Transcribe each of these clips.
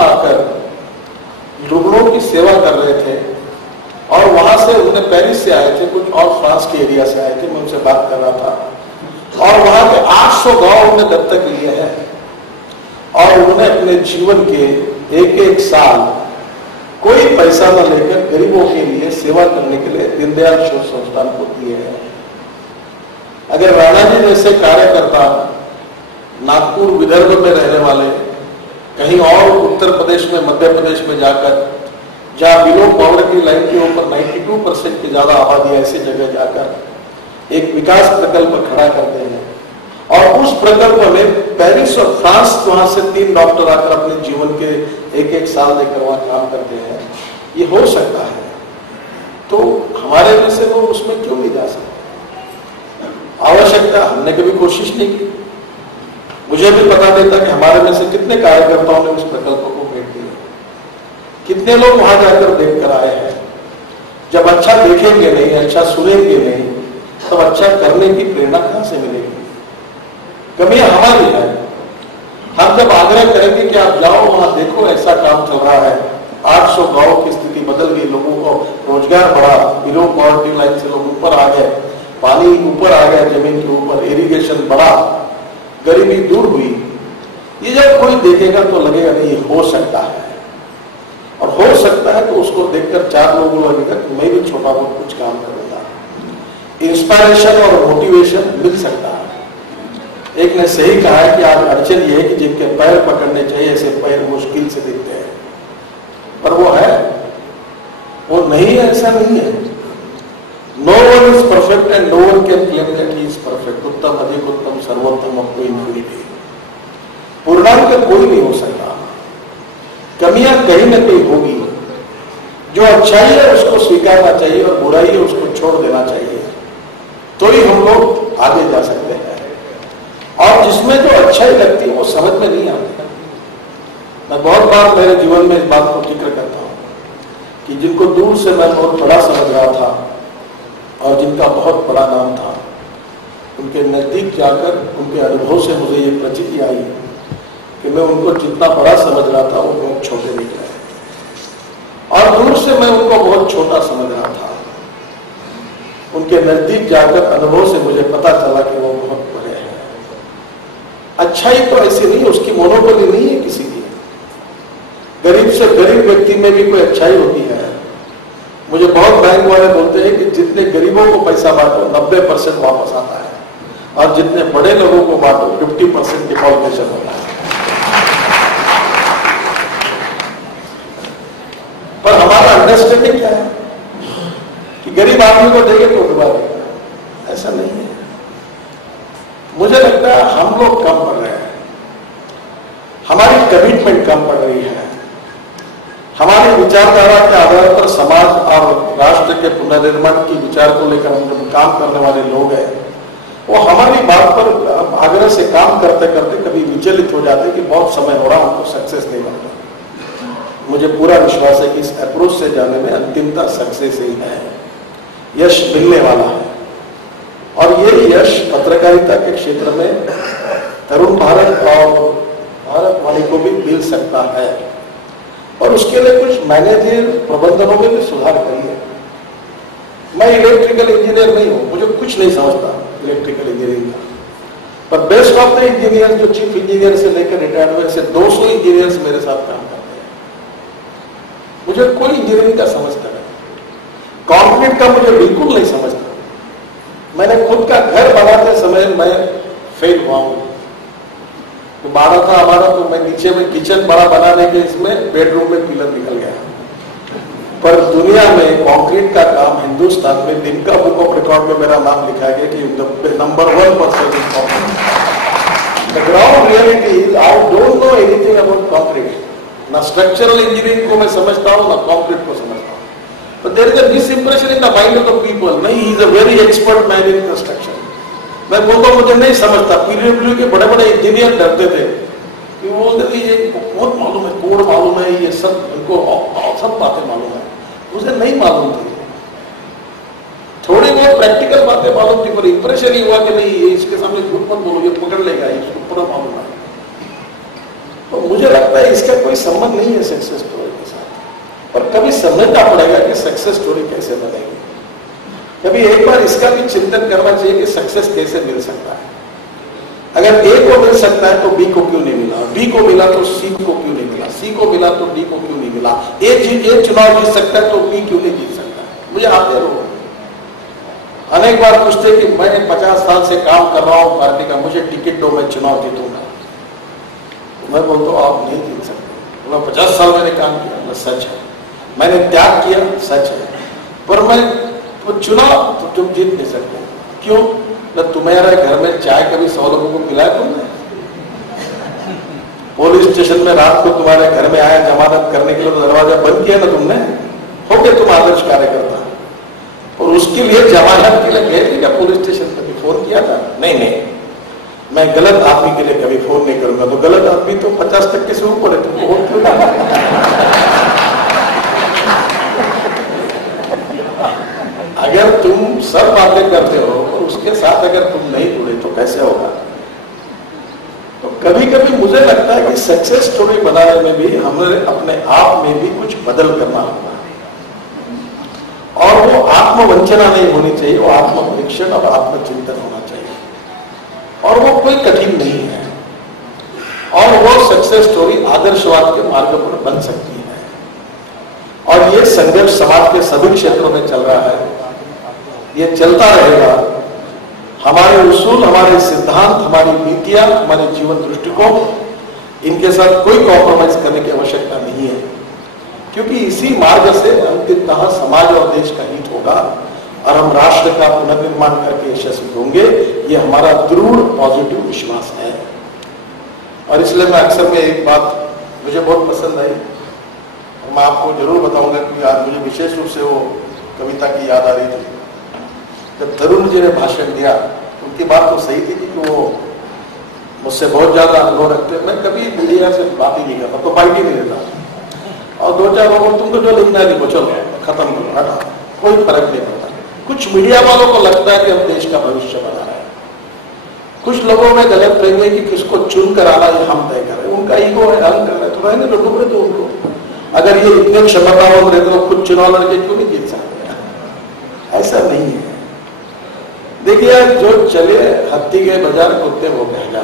यहाँ आकर रुग्णों की सेवा कर रहे थे और वहां से उन्हें पेरिस से आए थे, कुछ और फ्रांस के एरिया से आए थे, मैं उनसे बात कर रहा था। और वहां के 800 गांव उन्हें दत्तक लिए हैं और उन्होंने अपने जीवन के एक एक साल कोई पैसा न लेकर गरीबों के लिए सेवा करने के लिए दीनदयाल शोध संस्थान को दिए हैं। अगर राणा जी जैसे कार्यकर्ता नागपुर विदर्भ में रहने वाले कहीं और उत्तर प्रदेश में, मध्य प्रदेश में जाकर, जहां बिलो पॉवर्टी लाइन के ऊपर 92% की ज्यादा आबादी ऐसी जगह जाकर एक विकास प्रकल्प खड़ा करते हैं और उस प्रकल्प में पेरिस और फ्रांस वहां से 3 डॉक्टर आकर अपने जीवन के एक एक साल देकर वहां काम करते हैं, ये हो सकता है। तो हमारे में से लोग उसमें क्यों नहीं जा सकते? आवश्यकता हमने कभी कोशिश नहीं की। मुझे भी पता नहीं था कि हमारे में से कितने कार्यकर्ताओं ने उस प्रकल्प को भेंट दिया, कितने लोग वहां जाकर देख कर आए हैं। जब अच्छा देखेंगे नहीं, अच्छा सुनेंगे नहीं, तब अच्छा करने की प्रेरणा कहां से मिलेगी? कमियां हमारी है। हम जब आग्रह करेंगे कि आप जाओ वहां देखो, ऐसा काम चल रहा है, 800 गांव की स्थिति बदल गई, लोगों को रोजगार बढ़ा, बिलो पॉवर्टी लाइन से लोग ऊपर आ गए, पानी ऊपर आ गया जमीन के ऊपर, इरिगेशन बढ़ा, गरीबी दूर हुई। ये जब कोई देखेगा तो लगेगा नहीं, ये हो सकता है। और हो सकता है तो उसको देखकर 4 लोगों को लगेगा कि मैं भी छोटा बहुत कुछ काम करूंगा। इंस्पायरेशन और मोटिवेशन मिल सकता है। एक ने सही कहा है कि आज अड़चन ये है कि जिनके पैर पकड़ने चाहिए ऐसे पैर मुश्किल से दिखते हैं, पर वो है, वो नहीं है, ऐसा नहीं है। No one is perfect and no one can claim that he is perfect. उत्तम, अधिक उत्तम, सर्वोत्तम, आपको इन्फिनिटी। पूर्णांक कोई नहीं हो सकता। कमियां कहीं ना कहीं होगी। जो अच्छाई है उसको स्वीकारना चाहिए और बुराई है उसको छोड़ देना चाहिए, तो ही हम लोग आगे जा सकते हैं। और जिसमें जो अच्छाई लगती है वो समझ में नहीं आती। मैं बहुत बार मेरे जीवन में इस बात को जिक्र करता हूं कि जिनको दूर से मैं बहुत बड़ा समझ रहा था और जिनका बहुत बड़ा नाम था, उनके नजदीक जाकर उनके अनुभव से मुझे ये प्रचिति आई कि मैं उनको जितना बड़ा समझ रहा था वो बहुत छोटे निकले, और दूर से मैं उनको बहुत छोटा समझ रहा था। उनके नजदीक जाकर अनुभव से मुझे पता चला कि वो बहुत बड़े हैं। अच्छाई तो ऐसी नहीं, उसकी मोनोपोली नहीं है किसी की। गरीब से गरीब व्यक्ति में भी कोई अच्छाई होती है। मुझे बहुत बैंक वाले बोलते हैं कि जितने गरीबों को पैसा बांटो 90% वापस आता है, और जितने बड़े लोगों को बांटो 50% डिफॉल्टेशन होता है। पर हमारा अंडरस्टैंडिंग क्या है कि गरीब आदमी को देंगे तो डुबा देगा, ऐसा नहीं है। मुझे लगता है हम लोग कम पड़ रहे हैं, हमारी कमिटमेंट कम पड़ रही है। हमारी विचारधारा के आधार पर समाज और राष्ट्र के पुनर्निर्माण की विचार को लेकर हम जो काम करने वाले लोग हैं, वो हमारी बात पर आग्रह से काम करते करते कभी विचलित हो जाते कि बहुत समय हो रहा, हमको सक्सेस नहीं मिल रहा। मुझे पूरा विश्वास है कि इस अप्रोच से जाने में अंतिमता सक्सेस ही है, यश मिलने वाला है। और ये यश पत्रकारिता के क्षेत्र में तरुण भारत और भारत वाणी को भी मिल सकता है, और उसके लिए कुछ मैनेजर प्रबंधनों में भी सुधार करिए। मैं इलेक्ट्रिकल इंजीनियर नहीं हूं, मुझे कुछ नहीं समझता इलेक्ट्रिकल इंजीनियरिंग का, पर बेस्ट ऑफ द इंजीनियर जो चीफ इंजीनियर से लेकर रिटायरमेंट से 200 इंजीनियर्स मेरे साथ काम करते हैं। मुझे कोई इंजीनियरिंग का समझता नहीं, कंक्रीट का मुझे बिल्कुल नहीं समझता। मैंने खुद का घर बनाते समय मैं फेल हुआ हूं। तो बाड़ा था हमारा, तो मैं नीचे में किचन बड़ा बनाने के इसमें बेडरूम में पिलर निकल गया। पर दुनिया में कंक्रीट का काम हिंदुस्तान में लिम्का बुक ऑफ रिकॉर्ड में मेरा नाम लिखा गया कि number 1 person in concrete. The ground reality is I don't know anything about concrete. ना स्ट्रक्चरल इंजीनियरिंग को मैं समझता हूँ, ना कंक्रीट को समझता हूँ। But there is a misimpression in the mind of the people, नहीं he is a very expert man in construction. मैं बोलता हूँ मुझे नहीं समझता। पीडब्ल्यू के बड़े बड़े इंजीनियर डरते थे कि वो बोलते थे ये बहुत मालूम है, कोड मालूम है, ये सब इनको सब बातें मालूम है। मुझे नहीं मालूम थी, थोड़ी बहुत प्रैक्टिकल बातें मालूम थी, पर इंप्रेशन ही हुआ कि नहीं ये इसके सामने झूठ मत बोलो, ये पकड़ लेगा, इसको पूरा मालूम है। तो मुझे लगता है इसका कोई संबंध नहीं है सक्सेस स्टोरी के साथ। और कभी समझना पड़ेगा कि सक्सेस स्टोरी कैसे बनेगी। कभी एक बार इसका भी चिंतन करना चाहिए कि सक्सेस कैसे मिल सकता है। अगर ए को मिल सकता है तो बी को क्यों नहीं मिला, बी को मिला तो सी को क्यों नहीं मिला, सी को मिला तो डी को क्यों नहीं मिला, ए चुनाव जीत सकता है तो बी क्यों नहीं जीत सकता है। मुझे आते लोग अनेक बार पूछते कि मैं 50 साल से काम कर रहा हूं पार्टी का, मुझे टिकट दो, मैं चुनाव जीतूंगा। मैं बोलता हूं आप नहीं जीत सकते। मैं 50 साल मैंने काम किया, मैं सच है, मैंने त्याग किया, सच है, पर मैं चुनाव तो तुम जीत नहीं सकते। क्यों? न तुम्हारे घर में चाय कभी 100 लोगों को पिलाया तुमने? पुलिस स्टेशन में रात को तुम्हारे घर में आया जमानत करने के लिए तो दरवाजा बंद किया ना तुमने? हो गए तुम आदर्श कार्यकर्ता। और उसके लिए जमानत के लिए गए थे क्या पुलिस स्टेशन कभी फोन किया था? नहीं, मैं गलत आदमी के लिए कभी फोन नहीं करूंगा। तो गलत आदमी तो 50% से ऊपर है, तुमको वोट क्यों ना? अगर तुम सब बातें करते हो और उसके साथ अगर तुम नहीं जुड़े तो कैसे होगा? तो कभी कभी मुझे लगता है कि सक्सेस स्टोरी बनाने में भी हमें अपने आप में भी कुछ बदल करना होगा। और वो आत्मवंचना नहीं होनी चाहिए, वो आत्मपरीक्षण और आत्मचिंतन होना चाहिए। और वो कोई कठिन नहीं है। और वो सक्सेस स्टोरी आदर्शवाद के मार्ग पर बन सकती है। और ये संघर्ष समाज के सभी क्षेत्रों में चल रहा है, ये चलता रहेगा। हमारे उसूल, हमारे सिद्धांत, हमारी नीतियां, हमारे जीवन दृष्टिकोण, इनके साथ कोई कॉम्प्रोमाइज करने की आवश्यकता नहीं है, क्योंकि इसी मार्ग से अंतिमतः समाज और देश का हित होगा और हम राष्ट्र का पुनर्निर्माण करके यशस्वी होंगे। ये हमारा दृढ़ पॉजिटिव विश्वास है। और इसलिए मैं अक्सर में एक बात मुझे बहुत पसंद आई और मैं आपको जरूर बताऊंगा कि आज मुझे विशेष रूप से वो कविता की याद आ रही थी। जब तरुण जी ने भाषण दिया, उनकी बात तो सही थी कि वो मुझसे बहुत ज्यादा अनुभव रखते। मैं कभी मीडिया से बात ही नहीं करता, तो बाइट ही नहीं देता। और 2-4 लोगों तुम तो जो लिखना है लिखो, चलो खत्म करो, हटा, कोई फर्क नहीं पड़ता। कुछ मीडिया वालों को लगता है कि हम देश का भविष्य बना रहे हैं। कुछ लोगों में गलत फहमी है कि किसको चुन कर आना ये हम तय करें। उनका ईगो है, हम कर रहे तो रहने दो, डूबने दो उनको। अगर ये इतने क्षमतावान रहते तो खुद चुनाव लड़के क्यों नहीं जीत सकते? ऐसा नहीं है। देखिए, जो चले हत्ती के बाजार कुत्ते वो कहेगा।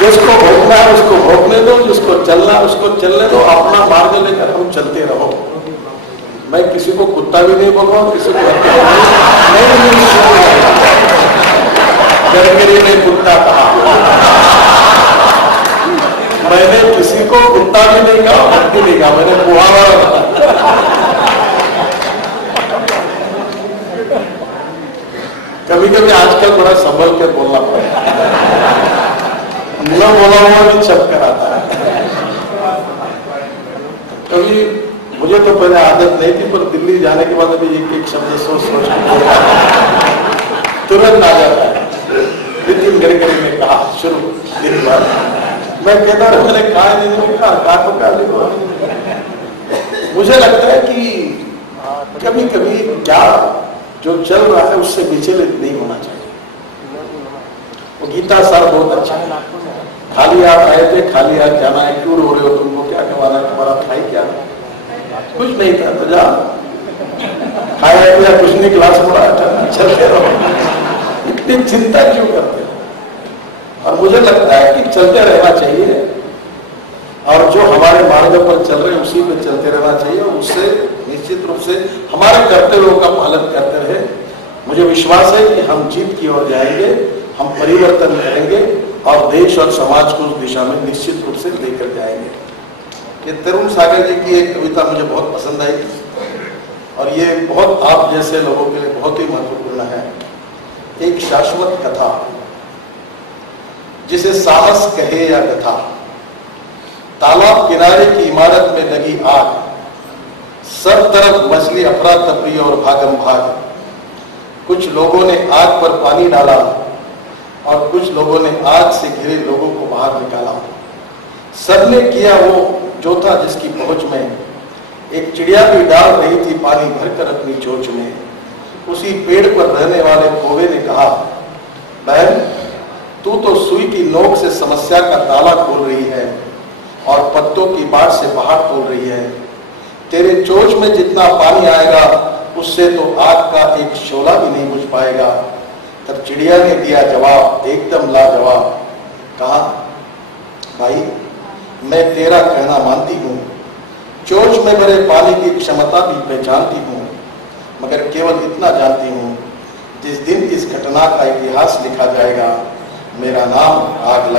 जिसको भोगना है उसको भोगने दो, जिसको चलना है उसको चलने दो। अपना मार्ग लेकर हम चलते रहो। मैं किसी को कुत्ता भी नहीं बोल रहा हूँ, किसी को गडकरी ने कुत्ता कहा, मैंने किसी को कुत्ता भी नहीं कहा, हत्ती नहीं कहा, मैंने बुहावा कहा। कभी कभी आजकल बड़ा संभल कर बोलना पड़ता है, न बोला हुआ भी छप कर आता है। कभी मुझे तो पहले आदत नहीं थी, पर दिल्ली जाने के बाद अभी एक शब्द सोच तुरंत आ जाता है। नितिन गडकरी ने कहा शुरू दिन भर, मैं कहता रहा मैंने कहा नहीं, कहा तो कहा नहीं। मुझे लगता है कि कभी कभी क्या जो चल रहा है उससे विचलित नहीं होना चाहिए। वो गीता साहब बहुत अच्छा है। खाली हाथ आए थे, खाली हाथ जाना है, क्यों रो रहे हो, तुमको क्या कमाना है, तुम्हारा भाई क्या कुछ नहीं था तो जा खाया पिया कुछ नहीं, क्लास पढ़ा, चलते रहो। इतनी चिंता क्यों करते हो? और मुझे लगता है कि चलते रहना चाहिए और जो हमारे मार्ग पर चल रहे उसी पे चलते रहना चाहिए और उससे निश्चित रूप से हमारे कर्तव्यों का पालन करते रहे। मुझे विश्वास है कि हम जीत की ओर जाएंगे, हम परिवर्तन करेंगे और देश और समाज को उस दिशा में निश्चित रूप से लेकर जाएंगे। ये तरुण सागर जी की एक कविता मुझे बहुत पसंद आई और ये बहुत आप जैसे लोगों के लिए बहुत ही महत्वपूर्ण है। एक शाश्वत कथा जिसे साहस कहे या कथा। तालाब किनारे की इमारत में लगी आग, सब तरफ मछली अफरा तफरी और भागम भाग। कुछ लोगों ने आग पर पानी डाला और कुछ लोगों ने आग से घिरे लोगों को बाहर निकाला। सबने किया वो जो था जिसकी पहुंच में। एक चिड़िया भी डाल रही थी पानी भरकर अपनी चोंच में। उसी पेड़ पर रहने वाले कौवे ने कहा, बहन तू तो सुई की नोक से समस्या का ताला खोल रही है और पत्तों की बाट से पहाड़ खोल रही है। तेरे चोच में जितना पानी आएगा उससे तो आग का एक शोला भी नहीं बुझ पाएगा। तब चिड़िया ने दिया जवाब एकदम लाजवाब, कहा भाई मैं तेरा कहना मानती हूँ, चोच में भरे पानी की क्षमता भी पहचानती हूँ, मगर केवल इतना जानती हूँ जिस दिन इस घटना का इतिहास लिखा जाएगा मेरा नाम आग लगा